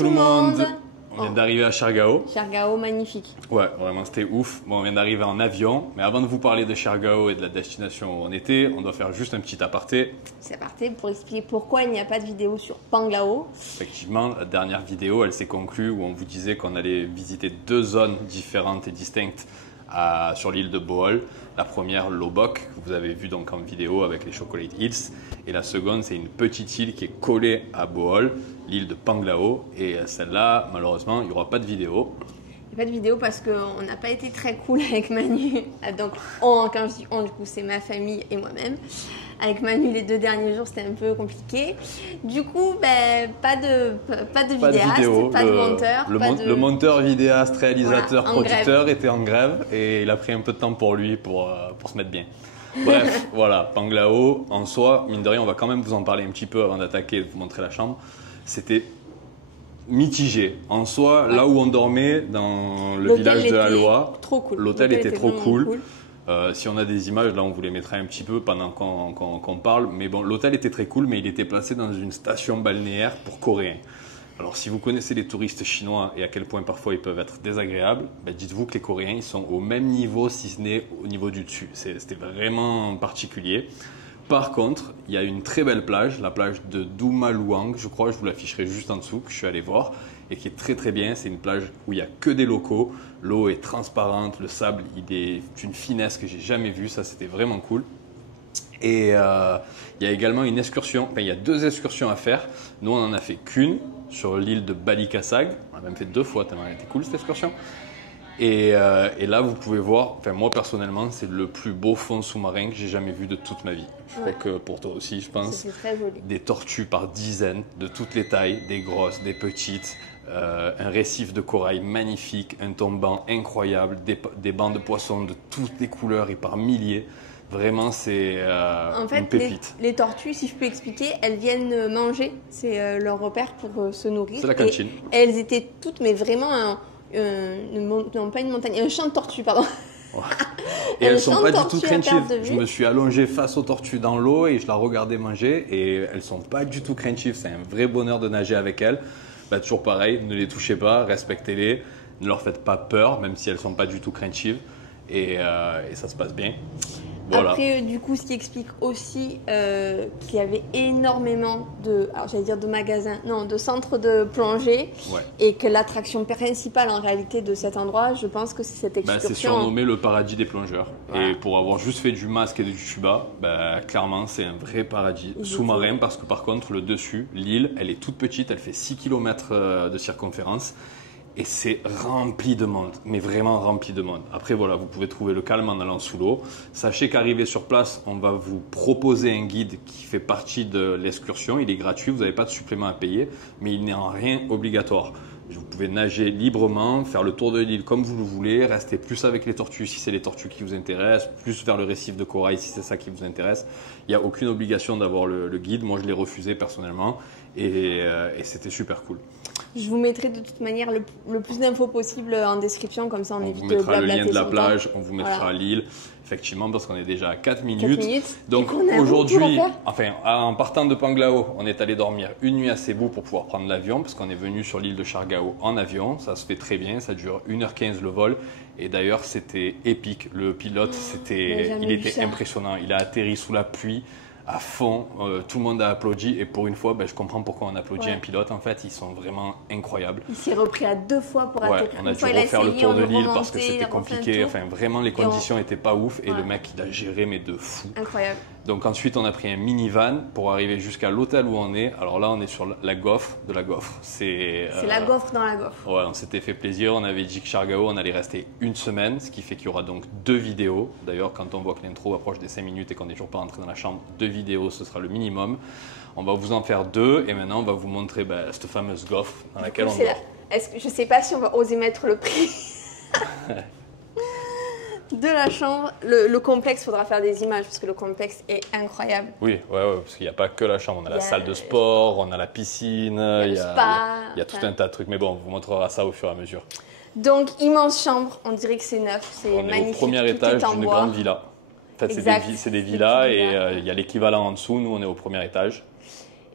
tout le monde. On vient d'arriver à Siargao. Siargao, magnifique. Ouais, vraiment, c'était ouf. Bon, on vient d'arriver en avion. Mais avant de vous parler de Siargao et de la destination où on était, on doit faire juste un petit aparté. C'est aparté pour expliquer pourquoi il n'y a pas de vidéo sur Panglao. Effectivement, la dernière vidéo, elle s'est conclue où on vous disait qu'on allait visiter deux zones différentes et distinctes sur l'île de Bohol. La première, Loboc, que vous avez vu donc en vidéo avec les Chocolate Hills. Et la seconde, c'est une petite île qui est collée à Bohol, l'île de Panglao. Et celle-là, malheureusement, il n'y aura pas de vidéo. Il n'y a pas de vidéo parce qu'on n'a pas été très cool avec Manu. Donc, quand je dis on, du coup, c'est ma famille et moi-même. Avec Manu, les 2 derniers jours, c'était un peu compliqué. Du coup, ben, pas de vidéaste, pas de monteur. Le monteur, vidéaste, réalisateur, voilà, producteur était en grève et il a pris un peu de temps pour lui pour se mettre bien. Bref, voilà, Panglao, en soi, mine de rien, on va quand même vous en parler un petit peu avant d'attaquer et de vous montrer la chambre. C'était mitigé. En soi, là où on dormait, dans le village de Aloha, l'hôtel était trop cool. Si on a des images, là on vous les mettra un petit peu pendant qu'on parle. Mais bon, l'hôtel était très cool, mais il était placé dans une station balnéaire pour Coréens. Alors si vous connaissez les touristes chinois et à quel point parfois ils peuvent être désagréables, ben dites-vous que les Coréens ils sont au même niveau, si ce n'est au niveau du dessus. C'était vraiment particulier. Par contre, il y a une très belle plage, la plage de Dumaluang, je crois, je vous l'afficherai juste en dessous, que je suis allé voir, et qui est très très bien. C'est une plage où il n'y a que des locaux, l'eau est transparente, le sable il est d'une finesse que j'ai jamais vue, ça c'était vraiment cool. Et il y a également une excursion, enfin il y a 2 excursions à faire. Nous on en a fait qu'une sur l'île de Balikasag, on a même fait 2 fois, tellement elle était cool cette excursion. Et là, vous pouvez voir, enfin moi personnellement, c'est le plus beau fond sous-marin que j'ai jamais vu de toute ma vie. Je crois que pour toi aussi, je pense. C'est très joli. Des tortues par dizaines, de toutes les tailles, des grosses, des petites, un récif de corail magnifique, un tombant incroyable, des bancs de poissons de toutes les couleurs et par milliers. Vraiment, c'est une pépite. Les tortues, si je peux expliquer, elles viennent manger. C'est leur repère pour se nourrir. C'est la cantine. Et elles étaient toutes, mais vraiment... non, pas une montagne, un champ de tortues, pardon. Ouais. Et elles sont pas du tout craintives. Je me suis allongé face aux tortues dans l'eau et je la regardais manger et elles sont pas du tout craintives. C'est un vrai bonheur de nager avec elles. Bah, toujours pareil, ne les touchez pas, respectez-les, ne leur faites pas peur, même si elles sont pas du tout craintives et ça se passe bien. Voilà. Après, du coup, ce qui explique aussi qu'il y avait énormément de centres de plongée et que l'attraction principale en réalité de cet endroit, je pense que c'est cette excursion. C'est surnommé le paradis des plongeurs. Voilà. Et pour avoir juste fait du masque et du tuba, clairement, c'est un vrai paradis sous-marin parce que par contre, le dessus, l'île, elle est toute petite, elle fait 6 km de circonférence. Et c'est rempli de monde, mais vraiment rempli de monde. Après, voilà, vous pouvez trouver le calme en allant sous l'eau. Sachez qu'arrivé sur place, on va vous proposer un guide qui fait partie de l'excursion. Il est gratuit, vous n'avez pas de supplément à payer, mais il n'est en rien obligatoire. Vous pouvez nager librement, faire le tour de l'île comme vous le voulez, rester plus avec les tortues si c'est les tortues qui vous intéressent, plus vers le récif de corail si c'est ça qui vous intéresse. Il n'y a aucune obligation d'avoir le guide. Moi, je l'ai refusé personnellement et c'était super cool. Je vous mettrai de toute manière le plus d'infos possible en description, comme ça on évite de blablater. On vous mettra le lien de la plage, on vous mettra l'île, effectivement, parce qu'on est déjà à 4 minutes. Donc aujourd'hui, en partant de Panglao, on est allé dormir une nuit à Cebu pour pouvoir prendre l'avion, parce qu'on est venu sur l'île de Siargao en avion. Ça se fait très bien, ça dure 1h15 le vol. Et d'ailleurs, c'était épique. Le pilote, il était impressionnant. Il a atterri sous la pluie. À fond, tout le monde a applaudi et pour une fois, je comprends pourquoi on applaudit un pilote. En fait, ils sont vraiment incroyable. Il s'est repris à 2 fois pour atterrir. On a dû refaire le tour de l'île parce que c'était compliqué. Enfin, vraiment, les conditions n'étaient pas ouf et le mec, il a géré mais de fou. Incroyable. Donc ensuite, on a pris un minivan pour arriver jusqu'à l'hôtel où on est. Alors là, on est sur la gaufre de la gaufre. C'est la gaufre dans la gaufre. Ouais, on s'était fait plaisir. On avait dit que Siargao, on allait rester une semaine, ce qui fait qu'il y aura donc 2 vidéos. D'ailleurs, quand on voit que l'intro approche des 5 minutes et qu'on n'est toujours pas rentré dans la chambre, 2 vidéos, ce sera le minimum. On va vous en faire 2 et maintenant, on va vous montrer cette fameuse gaufre dans laquelle on dort. Je ne sais pas si on va oser mettre le prix. De la chambre, le complexe, il faudra faire des images parce que le complexe est incroyable. Oui, parce qu'il n'y a pas que la chambre. On a la salle de sport, on a la piscine, il y a tout un tas de trucs. Mais bon, on vous montrera ça au fur et à mesure. Donc, immense chambre, on dirait que c'est neuf, c'est magnifique. On est au premier étage d'une grande villa. En fait, c'est des villas et il y a l'équivalent en dessous. Nous, on est au premier étage.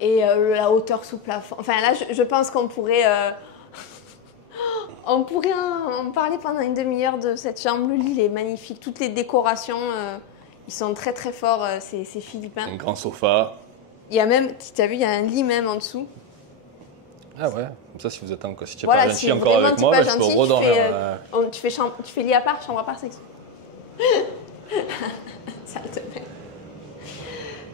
Et la hauteur sous plafond. Enfin là, je pense qu'on pourrait... on pourrait en parler pendant une demi-heure de cette chambre. Le lit, il est magnifique. Toutes les décorations, ils sont très très forts, ces Philippins. Un grand sofa. Il y a même, tu as vu, il y a un lit même en dessous. Ah ouais, comme ça si vous êtes si tu n'es Voilà, pas gentil si encore avec moi, pas je peux gentil, redormir. tu fais lit à part, chambre à part, c'est ça. Ça te plaît.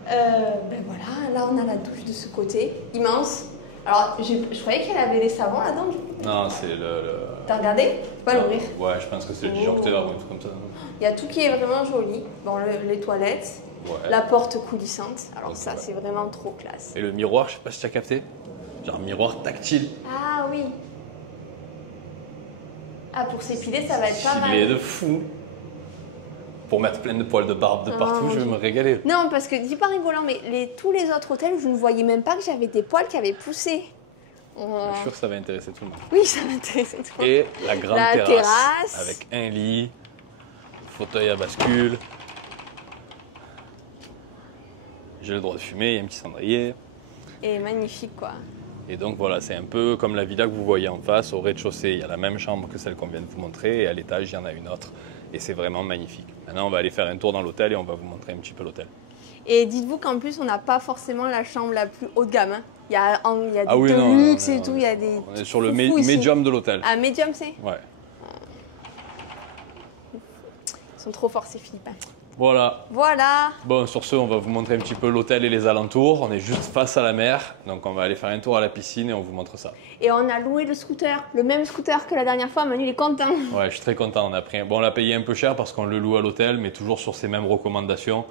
Ben voilà, là on a la douche de ce côté, immense. Alors je croyais qu'elle avait les savons là-dedans. Non, c'est le... T'as regardé? Faut pas l'ouvrir. Ouais, je pense que c'est le disjoncteur ou un truc comme ça. Il y a tout qui est vraiment joli. Bon, les toilettes, Ouais. la porte coulissante. Alors Donc, ça, voilà. c'est vraiment trop classe. Et le miroir, je sais pas si tu as capté. Genre un miroir tactile. Ah oui. Ah, pour s'épiler, ça va être pas Il est mal. de fou. Pour mettre plein de poils de barbe de partout, je vais me régaler. Non, parce que dis pas rigolant, mais tous les autres hôtels, je ne voyais même pas que j'avais des poils qui avaient poussé. Je suis sûr que ça va intéresser tout le monde. Oui, ça m'intéressait trop. Et la grande La terrasse. avec un lit, fauteuil à bascule. J'ai le droit de fumer, il y a un petit cendrier. Et magnifique, quoi. Et donc voilà, c'est un peu comme la villa que vous voyez en face. Au rez-de-chaussée, il y a la même chambre que celle qu'on vient de vous montrer. Et à l'étage, il y en a une autre. Et c'est vraiment magnifique. Maintenant, on va aller faire un tour dans l'hôtel et on va vous montrer un petit peu l'hôtel. Et dites-vous qu'en plus, on n'a pas forcément la chambre la plus haut de gamme. Hein. Il y a des Ah oui, deluxe non, et tout. Il y a des On est sur le foufous ici. médium de l'hôtel. Ah, médium, c'est? Ouais. Ils sont trop forts, ces Philippins. Voilà. Voilà. Bon, sur ce, on va vous montrer un petit peu l'hôtel et les alentours. On est juste face à la mer. Donc, on va aller faire un tour à la piscine et on vous montre ça. Et on a loué le scooter. Le même scooter que la dernière fois. Manu, il est content. Ouais, je suis très content. Bon, on l'a payé un peu cher parce qu'on le loue à l'hôtel, mais toujours sur ces mêmes recommandations.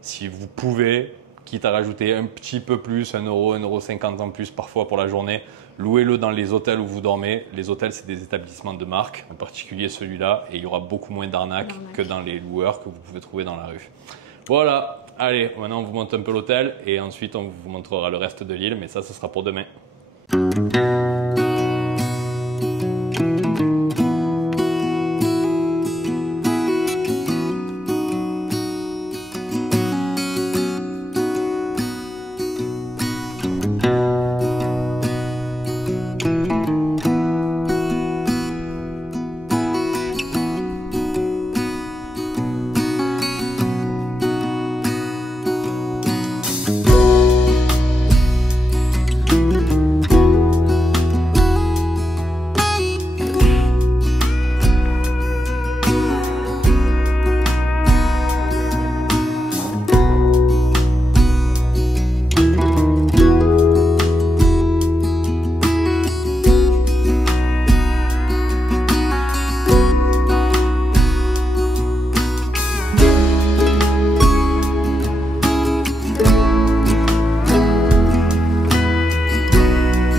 Si vous pouvez, quitte à rajouter un petit peu plus, 1 euro, 1,50 € en plus parfois pour la journée, louez-le dans les hôtels où vous dormez. Les hôtels, c'est des établissements de marque, en particulier celui-là, et il y aura beaucoup moins d'arnaques que dans les loueurs que vous pouvez trouver dans la rue. Voilà, allez, maintenant on vous montre un peu l'hôtel et ensuite on vous montrera le reste de l'île, mais ça, ce sera pour demain.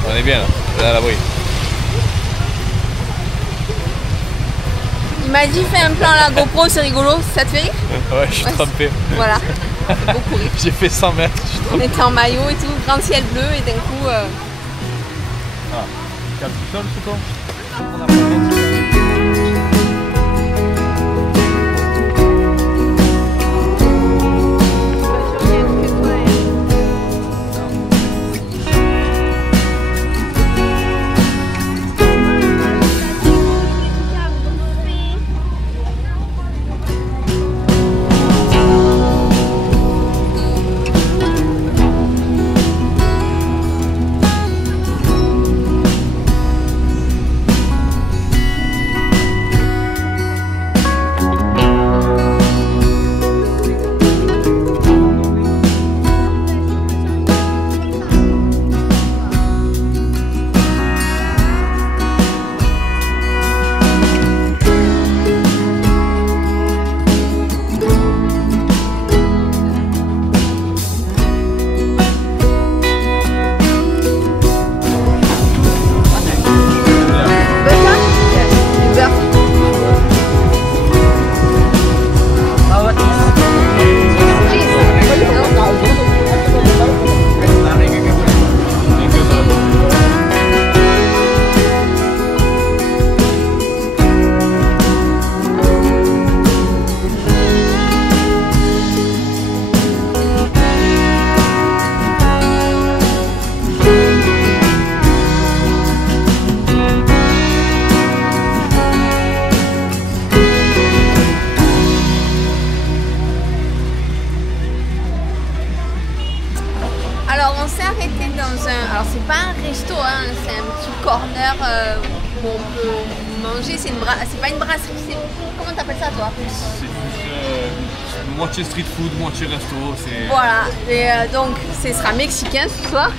On est bien là, à l'abri. Il m'a dit fais un plan à la GoPro, c'est rigolo. Ça te fait rire? Ouais, je suis trempé. Voilà. Ça fait beaucoup rire. J'ai fait 100 mètres, je suis On était en maillot et tout, grand ciel bleu et d'un coup... Calme tout seul, c'est toi. resto, hein. C'est un petit corner où on peut manger. C'est pas une brasserie. Comment t'appelles ça toi? C'est moitié street food, moitié resto. Voilà, et donc ce sera mexicain ce soir.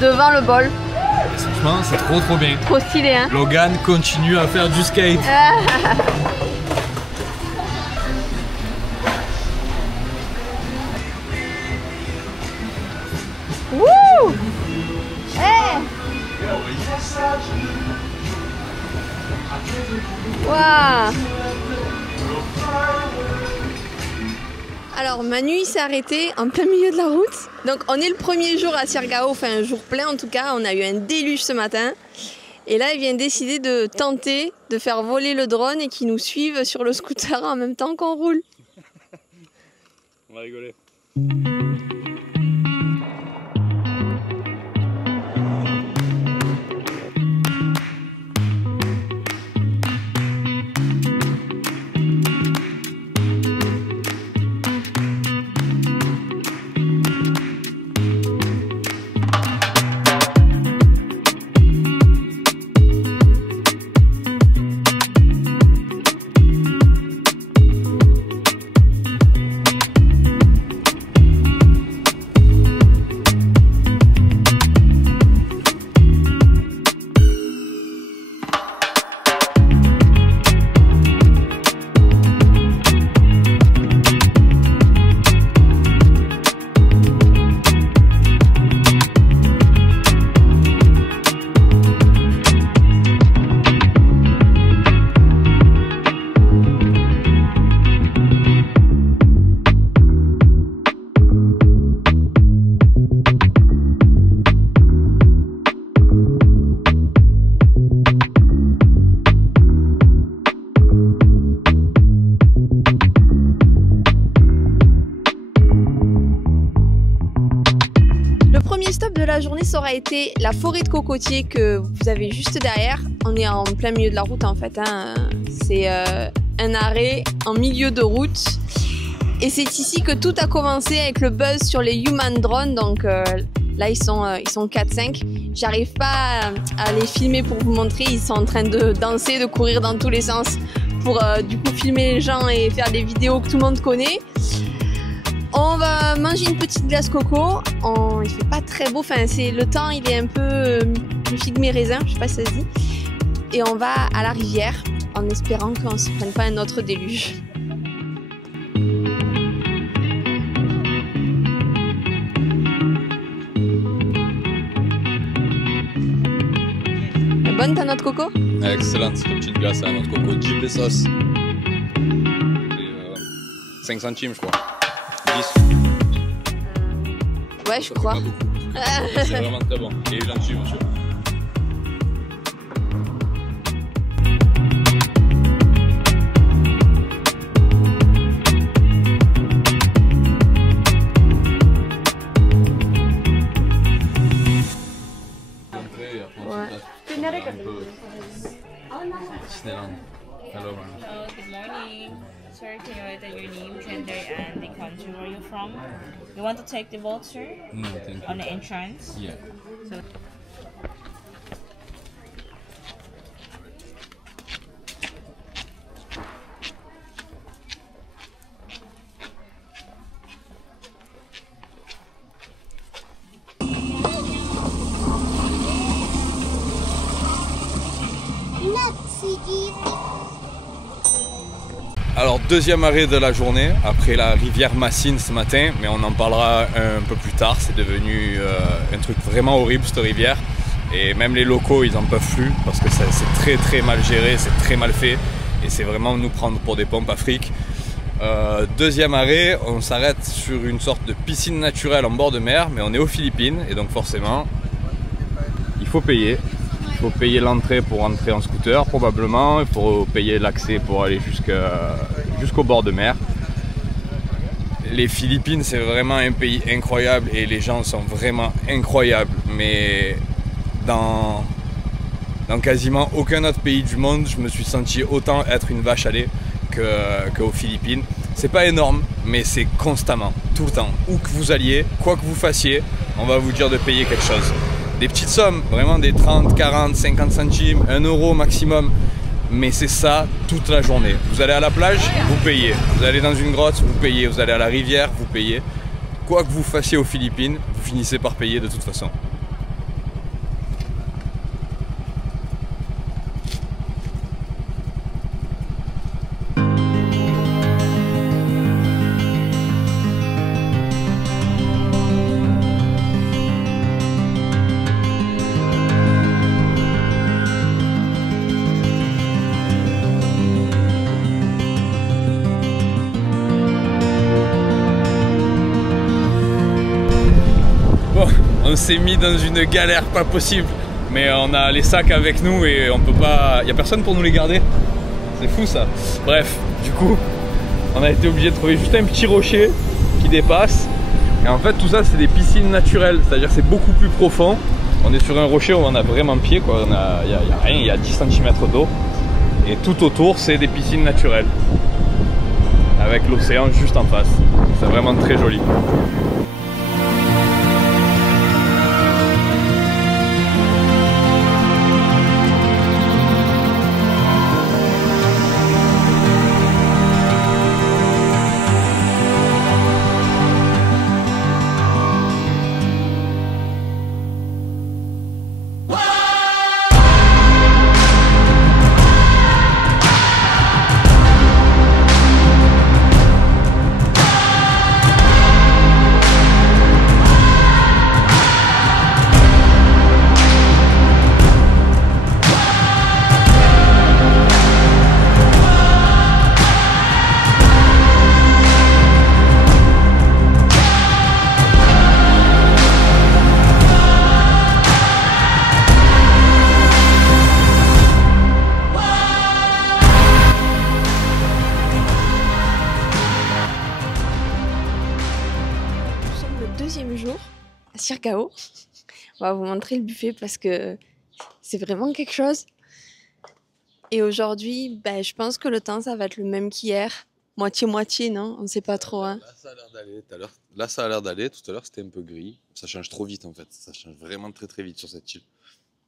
Devant le bol. Franchement, c'est trop bien. Trop stylé, hein. Logan continue à faire du skate. Wouh! Hey! Waouh! Alors Manu il s'est arrêté en plein milieu de la route. Donc on est le premier jour à Siargao, enfin un jour plein en tout cas. On a eu un déluge ce matin. Et là il vient décider de tenter de faire voler le drone et qu'il nous suive sur le scooter en même temps qu'on roule. On va rigoler. De la journée, ça aura été la forêt de cocotiers que vous avez juste derrière. On est en plein milieu de la route en fait, hein. C'est un arrêt en milieu de route et c'est ici que tout a commencé avec le buzz sur les Human Drones. Donc là ils sont 4-5. J'arrive pas à les filmer pour vous montrer, ils sont en train de danser, de courir dans tous les sens pour du coup filmer les gens et faire des vidéos que tout le monde connaît. On va manger une petite glace coco. Il fait pas très beau, enfin le temps il est un peu mi-figue mi-raisin, je sais pas si ça se dit. Et on va à la rivière en espérant qu'on se prenne pas un autre déluge. Bonne ta noix de coco? Excellente, c'est une petite glace à la noix de coco, 10 pesos. 5 centimes je crois. 10. Ouais, je crois. C'est vraiment très bon. Et gentil, monsieur. Disneyland. Hello, man. Hello, good morning. Sir, can you write your name, gender, and the country where you're from? You want to take the vote, sir? No, thank you. On the entrance? Yeah. So Alors deuxième arrêt de la journée, après la rivière Massine ce matin, mais on en parlera un peu plus tard, c'est devenu un truc vraiment horrible cette rivière. Et même les locaux ils en peuvent plus parce que c'est très mal géré, c'est très mal fait et c'est vraiment nous prendre pour des pompes à fric. Deuxième arrêt, on s'arrête sur une sorte de piscine naturelle en bord de mer, mais on est aux Philippines et donc forcément il faut payer. Il faut payer l'entrée pour entrer en scooter probablement, il faut payer l'accès pour aller jusqu'au bord de mer. Les Philippines c'est vraiment un pays incroyable et les gens sont vraiment incroyables, mais dans quasiment aucun autre pays du monde je me suis senti autant être une vache à lait qu'aux Philippines. C'est pas énorme, mais c'est constamment, tout le temps. Où que vous alliez, quoi que vous fassiez, on va vous dire de payer quelque chose. Des petites sommes, vraiment des 30, 40, 50 centimes, 1 euro maximum. Mais c'est ça toute la journée. Vous allez à la plage, vous payez. Vous allez dans une grotte, vous payez. Vous allez à la rivière, vous payez. Quoi que vous fassiez aux Philippines, vous finissez par payer de toute façon. On s'est mis dans une galère pas possible, mais on a les sacs avec nous et on peut pas. Il y a personne pour nous les garder. C'est fou ça. Bref, du coup, on a été obligé de trouver juste un petit rocher qui dépasse. Et en fait, tout ça, c'est des piscines naturelles, c'est-à-dire c'est beaucoup plus profond. On est sur un rocher où on a vraiment pied, quoi. Il y a rien, il y a 10 cm d'eau. Et tout autour, c'est des piscines naturelles, avec l'océan juste en face. C'est vraiment très joli. Deuxième jour à Siargao. On va vous montrer le buffet parce que c'est vraiment quelque chose. Et aujourd'hui, je pense que le temps, ça va être le même qu'hier. Moitié-moitié, non? On ne sait pas trop. Hein. Là, ça a l'air d'aller. Là, ça a l'air d'aller. Tout à l'heure, c'était un peu gris. Ça change trop vite, en fait. Ça change vraiment très, très vite sur cette île.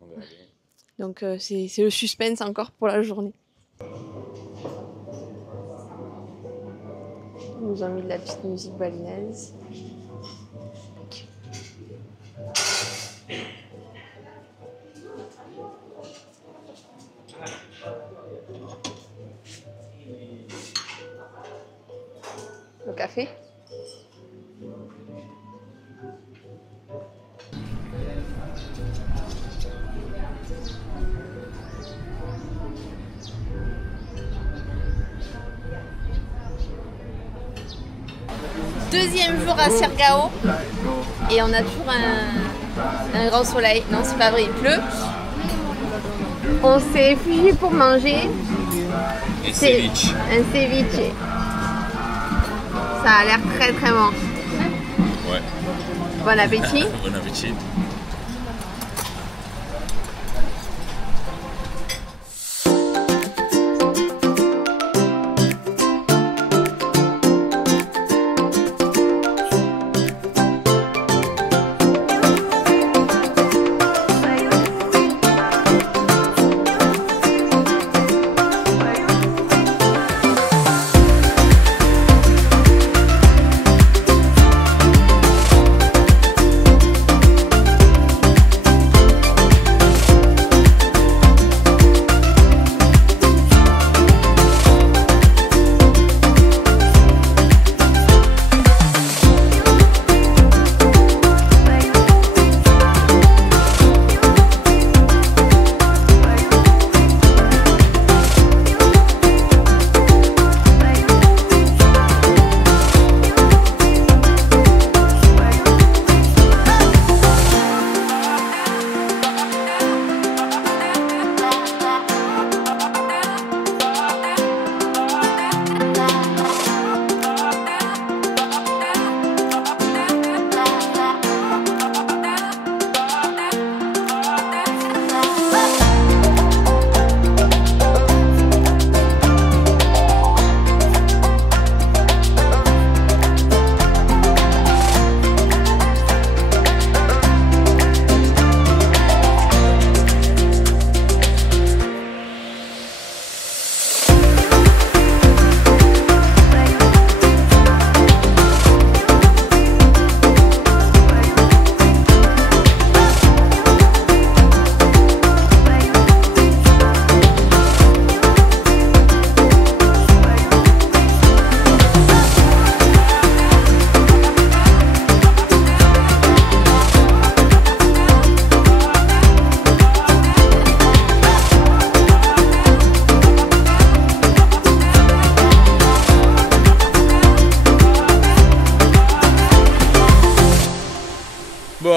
On verra bien. Donc, c'est le suspense encore pour la journée. Ils nous ont mis de la petite musique balinaise. Le café. Deuxième jour à Siargao et on a toujours un grand soleil. Non, c'est pas vrai, il pleut. On s'est fouillé pour manger. Un ceviche. Un ceviche. Ça a l'air très très bon. Ouais. Bon appétit. Bon appétit.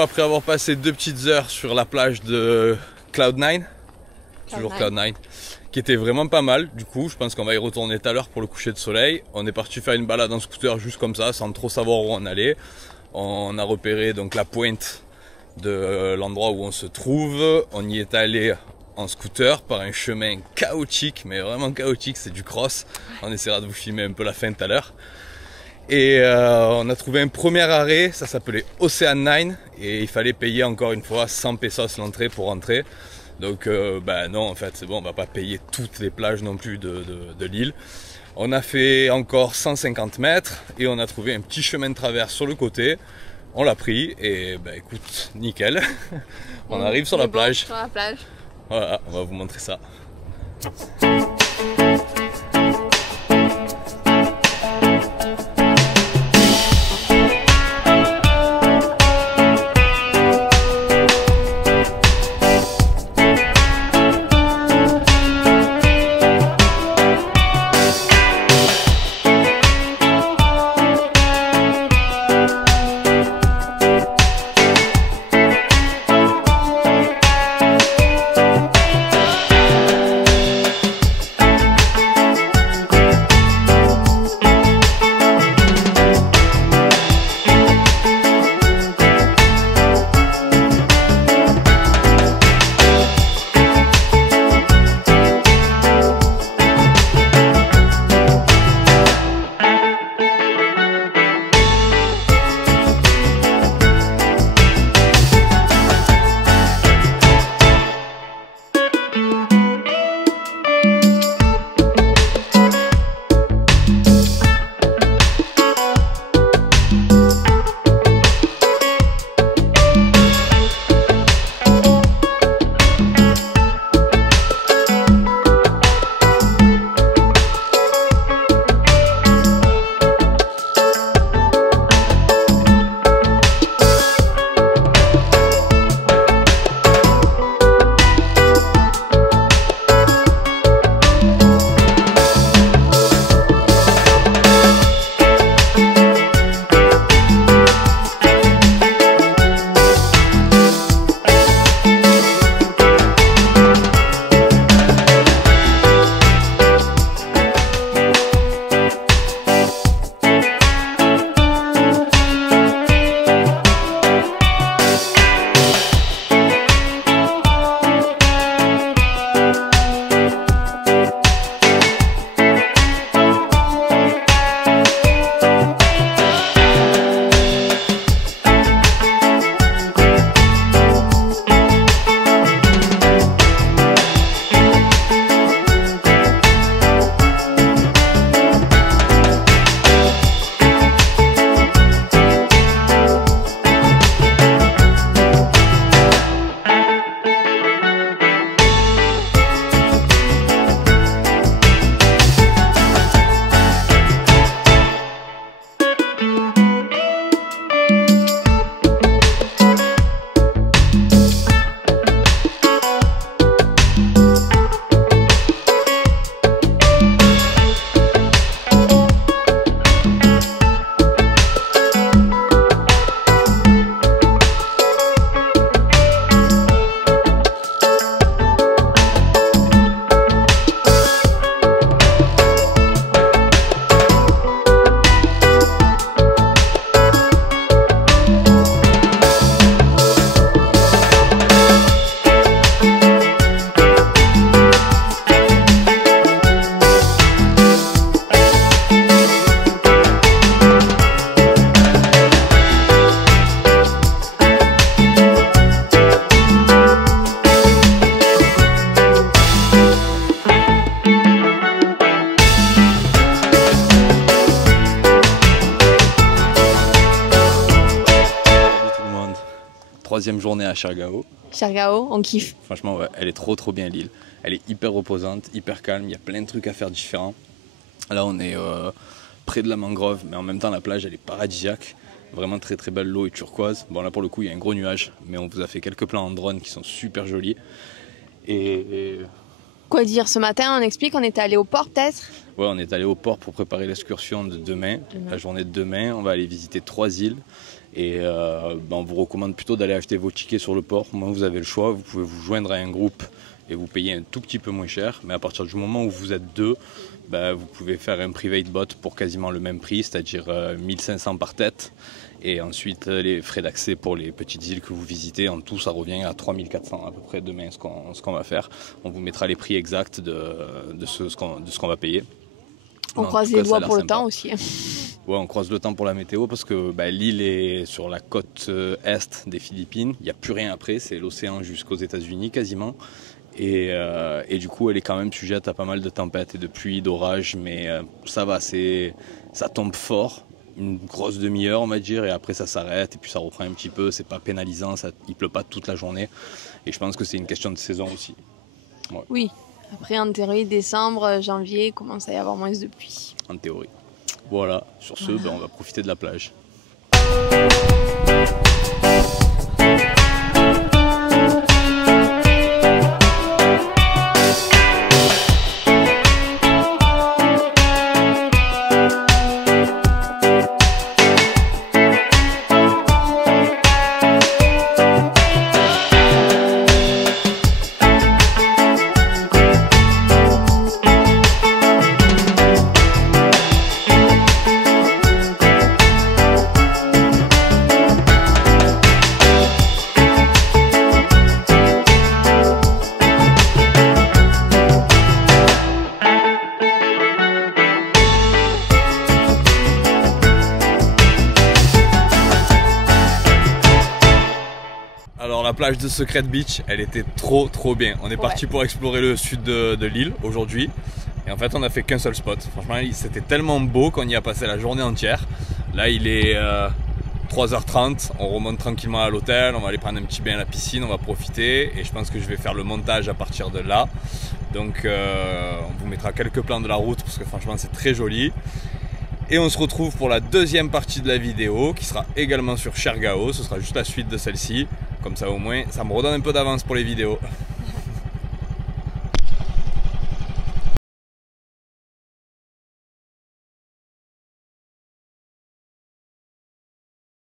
après avoir passé 2 petites heures sur la plage de Cloud9, toujours Cloud9, qui était vraiment pas mal. Du coup, je pense qu'on va y retourner tout à l'heure pour le coucher de soleil. On est parti faire une balade en scooter juste comme ça, sans trop savoir où on allait. On a repéré donc la pointe de l'endroit où on se trouve. On y est allé en scooter par un chemin chaotique, mais vraiment chaotique, c'est du cross. On essaiera de vous filmer un peu la fin tout à l'heure. Et on a trouvé un premier arrêt, ça s'appelait Ocean 9 et il fallait payer encore une fois 100 pesos l'entrée pour rentrer. Donc non, en fait c'est bon, on va pas payer toutes les plages non plus de l'île. On a fait encore 150 mètres et on a trouvé un petit chemin de traverse sur le côté. On l'a pris et écoute, nickel. On arrive sur la plage. Sur la plage. Voilà, on va vous montrer ça. Troisième journée à Siargao. Siargao, on kiffe. Franchement, ouais, elle est trop bien l'île. Elle est hyper reposante, hyper calme, il y a plein de trucs à faire différents. Là, on est près de la mangrove, mais en même temps, la plage, elle est paradisiaque. Vraiment très belle, l'eau est turquoise. Bon, là, pour le coup, il y a un gros nuage, mais on vous a fait quelques plans en drone qui sont super jolis. Et... Quoi dire, ce matin, on explique, on était allé au port peut-être? Ouais, on est allé au port pour préparer l'excursion de demain, la journée de demain. On va aller visiter 3 îles. Et on vous recommande plutôt d'aller acheter vos tickets sur le port. Moi, vous avez le choix, vous pouvez vous joindre à un groupe et vous payer un tout petit peu moins cher. Mais à partir du moment où vous êtes deux, vous pouvez faire un private boat pour quasiment le même prix, c'est-à-dire 1500 par tête. Et ensuite, les frais d'accès pour les petites îles que vous visitez, en tout, ça revient à 3400 à peu près demain, ce qu'on va faire. On vous mettra les prix exacts de ce qu'on va payer. On croise les doigts pour le temps aussi. Ouais, on croise le temps pour la météo parce que l'île est sur la côte est des Philippines. Il n'y a plus rien après, c'est l'océan jusqu'aux États-Unis quasiment. Et du coup, elle est quand même sujette à pas mal de tempêtes et de pluies, d'orages, mais ça va, ça tombe fort. Une grosse demi-heure on va dire, et après ça s'arrête et puis ça reprend un petit peu, c'est pas pénalisant, il pleut pas toute la journée et je pense que c'est une question de saison aussi. Ouais. Oui, après en théorie décembre, janvier, commence à y avoir moins de pluie. En théorie. Voilà, sur ce, on va profiter de la plage. Alors la plage de Secret Beach, elle était trop bien. On est parti pour explorer le sud de l'île aujourd'hui. Et en fait on a fait qu'un seul spot. Franchement c'était tellement beau qu'on y a passé la journée entière. Là il est 3h30, on remonte tranquillement à l'hôtel, on va aller prendre un petit bain à la piscine, on va profiter. Et je pense que je vais faire le montage à partir de là. Donc on vous mettra quelques plans de la route parce que franchement c'est très joli. Et on se retrouve pour la deuxième partie de la vidéo qui sera également sur Siargao. Ce sera juste la suite de celle-ci. Comme ça au moins, ça me redonne un peu d'avance pour les vidéos.